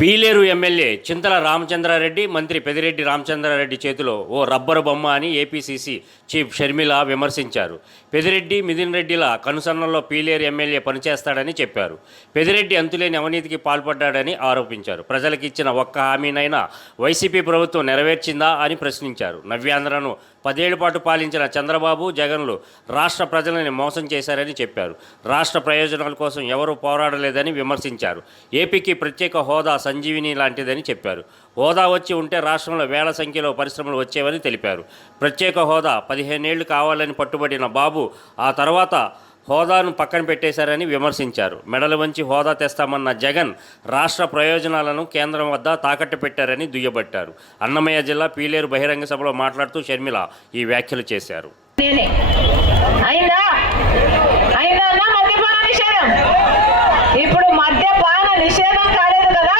Pileru MLA చింతల రామచంద్రారెడ్డి మంత్రి పెదిరెడ్డి రామచంద్రారెడ్డి చేతిలో ఓ rubber బొమ్మ అని ఏపీసీసీ చీఫ్ షర్మిల విమర్శించారు. పెదిరెడ్డి మిథున్ రెడ్డిల కనుసన్నల్లో పీలేరు ఎమ్మెల్యే పనిచేస్తాడని చెప్పారు. పెదిరెడ్డి అంతులేని అవినీతికి పాల్పడ్డాడని ఆరోపించారు. ప్రజలకు ఇచ్చిన ఒక్క హామీనైనా వైసీపీ ప్రభుత్వం నెరవేర్చిందా అని ప్రశ్నించారు. నవ్యాంధ్రను పదేళ్ళ పాటు పాలించిన చంద్రబాబు జగన్లు రాష్ట్ర ప్రజలని మోసం చేశారని చెప్పారు. రాష్ట్ర ప్రయోజనాల కోసం ఎవరూ పోరాడలేదని విమర్శించారు. ఏపీకి ప్రత్యేక హోదా సంజీవిని లాంటిదని చెప్పారు. హోదా వచ్చి ఉంటే రాష్ట్రంలో వేల సంఖ్యలో పరిశ్రమలు వచ్చేవని తెలిపారు. ప్రత్యేక హోదా పదిహేనేళ్ళు కావాలని పట్టుబడిన బాబు ఆ తర్వాత హోదాను పక్కన పెట్టేశారని విమర్శించారు. మెడలు వంచి హోదా తెస్తామన్న జగన్ రాష్ట్ర ప్రయోజనాలను కేంద్రం వద్ద తాకట్టు పెట్టారని దుయ్యబట్టారు. అన్నమయ్య జిల్లా పీలేరు బహిరంగ సభలో మాట్లాడుతూ షర్మిల ఈ వ్యాఖ్యలు చేశారు. ఇప్పుడు మద్యపాన నిషేధం కాలేదు కదా?